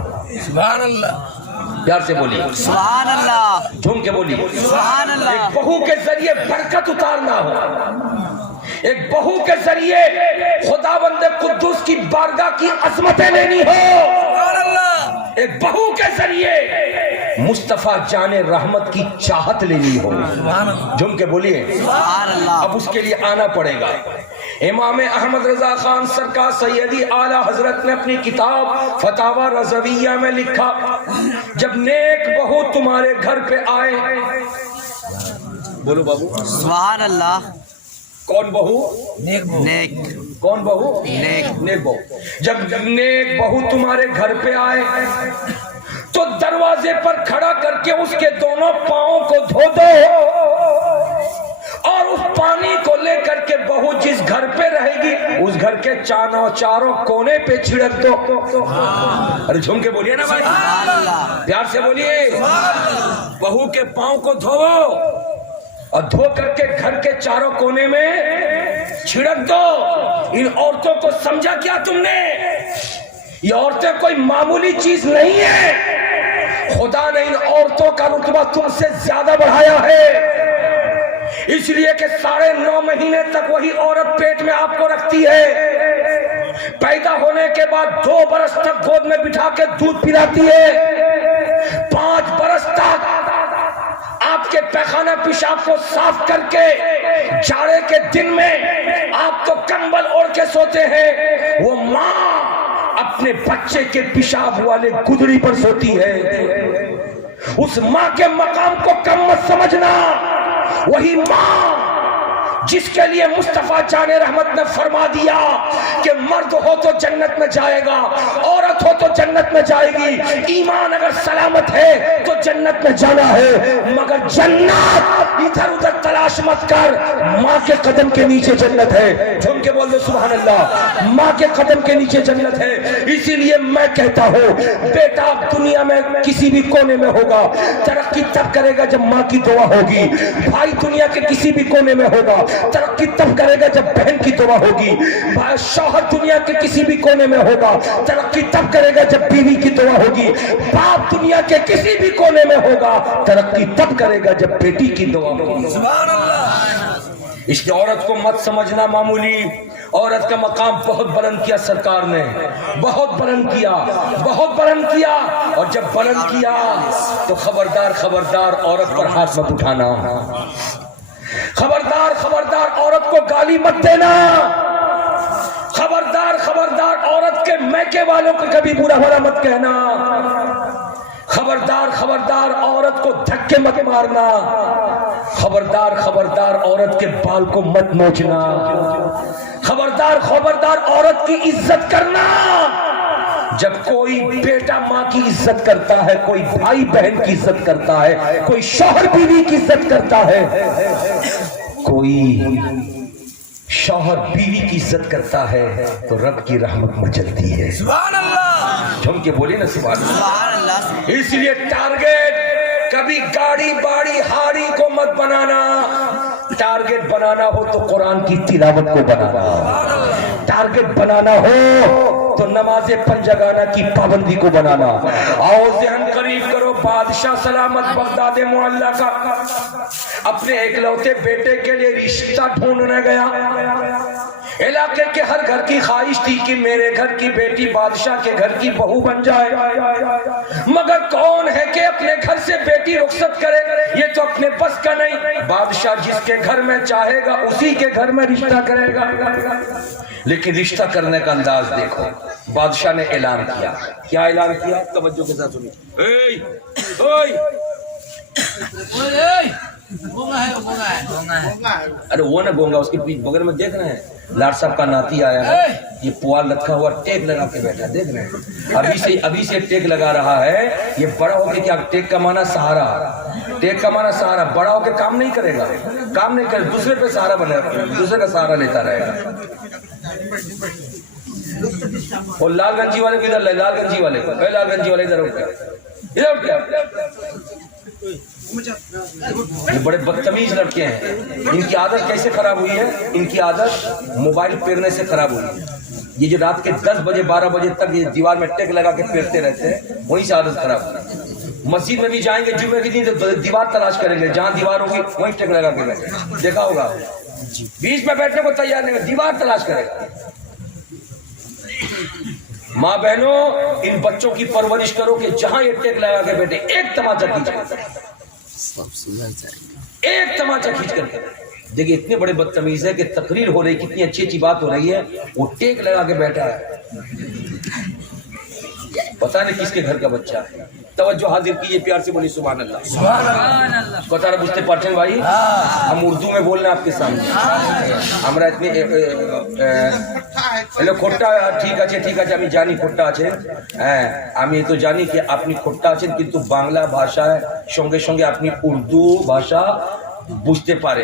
سبحان اللہ، پیار سے بولیے سبحان اللہ، جھوم کے بولیے سبحان اللہ. ایک بہو کے ذریعے برکت اتارنا ہو، ایک بہو کے ذریعے خداوند قدوس کی بارگاہ کی عظمتیں لینی ہو، ایک بہو کے ذریعے مصطفیٰ جان رحمت کی چاہت لینی ہو، جھوم کے بولیے سبحان اللہ. اب اس کے لیے آنا پڑے گا. امام احمد رضا خان سرکار سیدی اعلیٰ حضرت نے اپنی کتاب فتاوی رضویہ میں لکھا، جب نیک بہو تمہارے گھر پہ آئے، بولو بابو سبحان اللہ. کون بہو؟ نیک. کون بہو؟ نیک بہو. جب نیک بہو تمہارے گھر پہ آئے تو دروازے پر کھڑا کر کے اس کے دونوں پاؤں کو دھو دو، اور اس پانی کو لے کر کے بہو جس گھر پہ رہے گی اس گھر کے چاروں کونے پہ چھڑک دو. ارے جھوم کے بولیے نا بھائی، پیار سے بولیے. بہو کے پاؤں کو دھو اور دھو کر کے گھر کے چاروں کونے میں چھڑک دو. ان عورتوں کو سمجھا کیا تم نے؟ یہ عورتیں کوئی معمولی چیز نہیں ہے، خدا نے ان عورتوں کا رتبہ تم سے زیادہ بڑھایا ہے، اس لیے کہ 9.5 مہینے تک وہی عورت پیٹ میں آپ کو رکھتی ہے، پیدا ہونے کے بعد 2 برس تک گود میں بٹھا کے دودھ پلاتی ہے، 5 برس تک آپ کے پیخانہ پیشاب کو صاف کر کے جاڑے کے دن میں آپ کو کمبل اوڑھ کے سوتے ہیں، وہ ماں اپنے بچے کے پیشاب والے گدڑی پر سوتی ہے. اس ماں کے مقام کو کم مت سمجھنا. وہی ماں جس کے لیے مصطفیٰ جان رحمت نے فرما دیا کہ مرد ہو تو جنت میں جائے گا، عورت ہو تو جنت میں جائے گی، ایمان اگر سلامت ہے تو جنت میں جانا ہے، مگر جنت ادھر ادھر تلاش مت کر، ماں کے قدم کے نیچے جنت ہے۔ جھوم کے بول دو سبحان اللہ، ماں کے قدم کے نیچے جنت ہے۔ اسی لیے میں کہتا ہوں بیٹا دنیا میں کسی بھی کونے میں ہوگا، ترقی تب کرے گا جب ماں کی دعا ہوگی، بھائی دنیا کے کسی بھی کونے میں ہوگا، ترقی تب کرے گا جب بہن کی دعا ہوگی، شوہر دنیا کے کسی بھی کونے میں ہوگا، ترقی تب کرے گا جب بیوی کی دعا ہوگی، باپ دنیا کے کسی بھی کونے میں ہوگا، ترقی تب کرے گا جب بیٹی کی دعا ہوگی۔ سبحان اللہ۔ اس لیے عورت کو مت سمجھنا معمولی، عورت کا مقام بہت بلند کیا سرکار نے، بہت بلند کیا، بہت بلند کیا، اور جب بلند کیا تو خبردار خبردار عورت پر ہاتھ مت اٹھانا، خبردار خبردار عورت کو گالی مت دینا، خبردار خبردار عورت کے میکے والوں کو کبھی برا بھلا مت کہنا، خبردار خبردار عورت کو دھکے مت مارنا، خبردار خبردار عورت کے بال کو مت نوچنا، خبردار خبردار عورت کی عزت کرنا۔ جب کوئی بیٹا ماں کی عزت کرتا ہے، کوئی بھائی بہن کی عزت کرتا ہے، کوئی شوہر بیوی کی عزت کرتا ہے، کوئی شوہر بیوی کی عزت کرتا ہے تو رب کی رحمت مچلتی ہے۔ سبحان اللہ، جھوم کے بولے نا سبحان اللہ۔ اس لیے ٹارگیٹ کبھی گاڑی باڑی ہاڑی کو مت بنانا، ٹارگیٹ بنانا ہو تو قرآن کی تلاوت کو بنانا، ٹارگیٹ بنانا ہو تو نماز پنجگانہ کی پابندی کو بنانا۔ آؤ ذہن قریب کرو، بادشاہ سلامت بغداد معلیٰ کا اپنے اکلوتے بیٹے کے لیے رشتہ ڈھونڈنے گیا۔ علاقے کے ہر گھر کی خواہش تھی کہ میرے گھر کی بیٹی بادشاہ کے گھر کی بہو بن جائے، مگر کون ہے کہ اپنے گھر سے بیٹی رخصت کرے؟ یہ تو اپنے بس کا نہیں، بادشاہ جس کے گھر میں چاہے گا اسی کے گھر میں رشتہ کرے گا۔ لیکن رشتہ کرنے کا انداز دیکھو، بادشاہ نے اعلان کیا، کیا اعلان کیا؟ توجہ کے ساتھ سنیے۔ ارے وہ نہ گونگا، اس کے پیچھے بغیر میں دیکھ رہے ہیں لاٹ صاحب کا ناتی آیا ہے، یہ پوال رکھا ہوا ٹیک لگا کے بیٹھا، دیکھ رہے ہیں ابھی سے ٹیک لگا رہا ہے۔ یہ بڑا ہو کے کیا، ٹیک کا معنی سہارا، ٹیک کا معنی سہارا، بڑا ہو کے کام نہیں کرے گا، کام نہیں کرے، دوسرے پہ سہارا بنے گا، دوسرے کا سہارا لیتا رہے گا۔ اور لال گنجی والے کدھر لے، لال گنجی والے لال گنجی والے ادھر اٹھ گیا، ادھر اٹھ گیا۔ یہ بڑے بدتمیز لڑکے ہیں، ان کی عادت کیسے خراب ہوئی ہے؟ ان کی عادت موبائل پھیرنے سے خراب ہوئی ہے۔ یہ جو رات کے 10 بجے 12 بجے تک یہ دیوار میں ٹیک لگا کے پھیرتے رہتے ہیں، وہیں سے عادت خراب ہوئی ہے۔ مسجد میں بھی جائیں گے جمعے کے دن تو دیوار تلاش کریں گے، جہاں دیوار ہوگی وہیں ٹیک لگا کے بیٹھے، دیکھا ہوگا بیچ میں بیٹھنے کو تیار نہیں، دیوار تلاش کرے گا۔ ماں بہنوں، ان بچوں کی پرورش کرو کہ جہاں یہ ٹیک لگا کے بیٹھے ایک تماچا کھینچ کر، ایک تماچا کھینچ کر۔ دیکھیں اتنے بڑے بدتمیز ہے کہ تقریر ہو رہی، کتنی اچھی اچھی بات ہو رہی ہے، وہ ٹیک لگا کے بیٹھا ہے، پتہ نہیں کس کے گھر کا بچہ ہے۔ توجہ حاضر کیجیے، پیار سے بولیے سبحان اللہ۔ سبحان اللہ۔ কথা বুঝতে পারছেন ভাই? ہم اردو میں بول رہے ہیں آپ کے سامنے، আমরা اتنے এলো খোট্টা, ঠিক আছে আমি জানি খোট্টা আছে, হ্যাঁ আমি তো জানি যে আপনি খোট্টা আছেন, কিন্তু বাংলা ভাষায় সঙ্গে সঙ্গে আপনি উর্দু ভাষা বুঝতে পারে।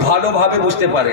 ভালোভাবে বুঝতে পারে,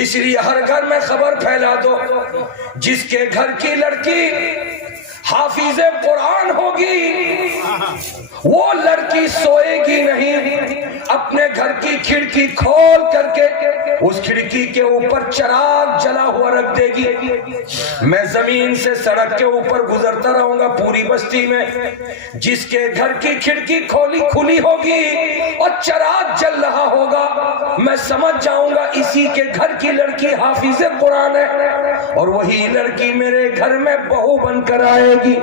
اس لیے ہر گھر میں خبر پھیلا دو، جس کے گھر کی لڑکی حافظ قرآن ہوگی وہ لڑکی سوئے گی نہیں، اپنے گھر کی کھڑکی کھول کر کے اس کھڑکی کے اوپر چراغ جلا ہوا رکھ دے گی۔ میں زمین سے سڑک کے اوپر گزرتا رہوں گا پوری بستی میں، جس کے گھر کی کھڑکی کھلی ہوگی اور چراغ جل رہا ہوگا، میں سمجھ جاؤں گا اسی کے گھر کی لڑکی حافظ قرآن ہے، اور وہی لڑکی میرے گھر میں بہو بن کر آئے گی۔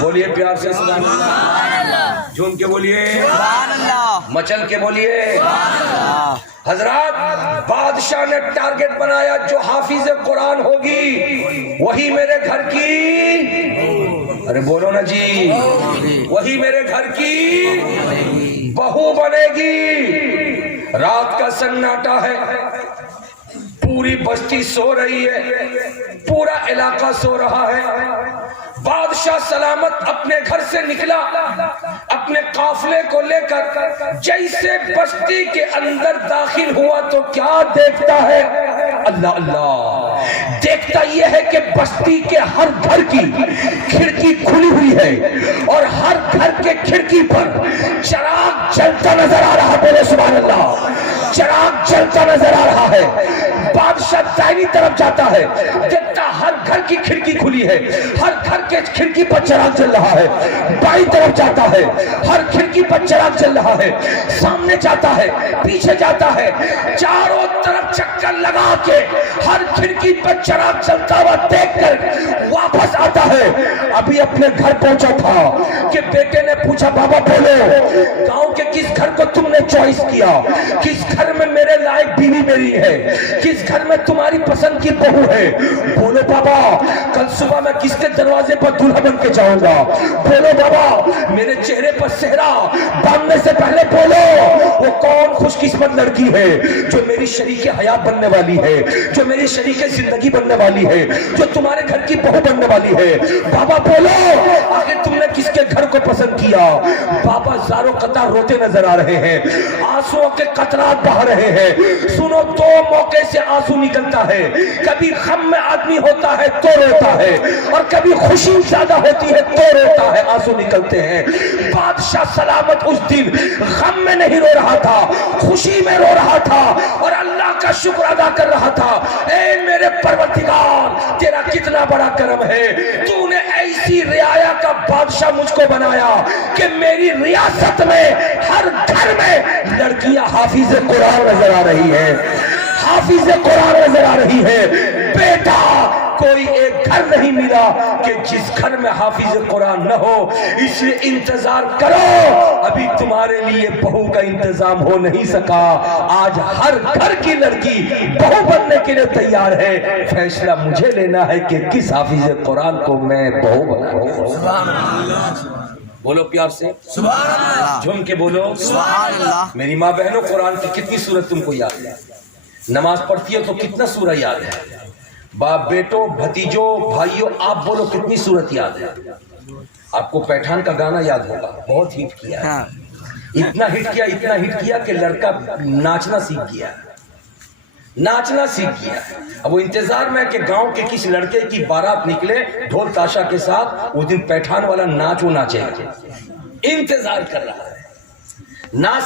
بولیے پیار سے سبحان اللہ، جھوم کے بولیے سبحان اللہ، مچل کے بولیے۔ حضرات، بادشاہ نے ٹارگٹ بنایا جو حافظ قرآن ہوگی وہی میرے گھر کی، ارے بولو نا جی، وہی میرے گھر کی بہو بنے گی۔ رات کا سناٹا ہے، پوری بستی سو رہی ہے، پورا علاقہ سو رہا ہے۔ بادشاہ سلامت اپنے گھر سے نکلا اپنے قافلے کو لے کر، جیسے بستی کے اندر داخل ہوا تو کیا دیکھتا ہے؟ اللہ اللہ، دیکھتا یہ ہے کہ بستی کے ہر گھر کی کھڑکی کھلی ہوئی ہے اور ہر گھر کے کھڑکی پر چراغ جلتا نظر آ رہا۔ بولے سبحان اللہ، چراغ جلتا نظر آ رہا ہے۔ بادشاہ دائیں طرف جاتا ہے، دیکھتا ہر گھر کی کھڑکی کھلی ہے، ہر گھر کے کھڑکی پر چراغ جل رہا ہے۔ بائیں طرف جاتا ہے، ہر کھڑکی پر چراغ جل رہا ہے۔ سامنے جاتا ہے، پیچھے جاتا ہے، چاروں طرف چکر لگا کے ہر کھڑکی پر چراغ جلتا ہوا دیکھ کر واپس آتا ہے۔ ابھی اپنے گھر پہنچا تھا کہ بیٹے نے پوچھا، بابا بولو گاؤں کے کس گھر کو تم نے چوائس کیا؟ کس گھر میں میرے لائق بیوی میری ہے؟ کس گھر میں تمہاری پسند کی بہو ہے؟ بولو بابا کل صبح میں کس کے دروازے پر دلہا بن کے جاؤں گا؟ بولو بابا میرے چہرے پر صحرا باندھنے سے پہلے بولو وہ کون خوش قسمت لڑکی ہے جو میری شریک حیات بننے والی ہے، جو میری شریک زندگی بننے والی ہے، جو تمہارے گھر کی بہو بننے والی ہے؟ بابا بولو آخر تم نے کس کے گھر کو پسند کیا؟ بابا زاروں قطار روتے نظر آ رہے ہیں، آنسوؤں کے قطرات بہہ رہے ہیں۔ سنو، دو موقع سے آنسو نکلتا ہے، کبھی غم میں آدمی ہوتا ہے تو روتا ہے اور کبھی خوشی زیادہ ہوتی ہے تو روتا ہے، آنسو نکلتے ہیں۔ بادشاہ سلامت اس دن غم میں نہیں رو رہا تھا، خوشی میں رو رہا تھا اور اللہ کا شکر ادا کر رہا تھا۔ اے میرے پروردگار، تیرا کتنا بڑا کرم ہے، تو نے ایسی رعایا کا بادشاہ مجھ کو بنایا کہ میری ریاست میں ہر گھر میں لڑکیاں حافظ قرآن نظر آ رہی ہیں، حافظ قرآن نظر آ رہی ہے۔ بیٹا کوئی ایک گھر نہیں ملا کہ جس گھر میں حافظ قرآن نہ ہو، اس لیے انتظار کرو، ابھی تمہارے لیے بہو کا انتظام ہو نہیں سکا۔ آج ہر گھر کی لڑکی بہو بننے کے لیے تیار ہے، فیصلہ مجھے لینا ہے کہ کس حافظ قرآن کو میں بہو بناؤں۔ سبحان اللہ، بولو پیار سے سبحان اللہ، جھوم کے بولو سبحان اللہ۔ میری ماں بہنوں، قرآن کی کتنی سورت تم کو یاد ہے؟ نماز پڑھتی ہے تو کتنا سورہ یاد ہے؟ باپ بیٹوں بھتیجوں بھائیوں آپ بولو کتنی سورت یاد ہے؟ آپ کو پیٹھان کا گانا یاد ہوگا، بہت ہٹ کیا ہے، اتنا ہٹ کیا کہ لڑکا ناچنا سیکھ گیا، ناچنا سیکھ گیا۔ اب وہ انتظار میں کہ گاؤں کے کس لڑکے کی بارات نکلے ڈھول تاشا کے ساتھ، اس دن پیٹھان والا ناچ وہ ناچے، انتظار کر رہا ہے۔ ناچ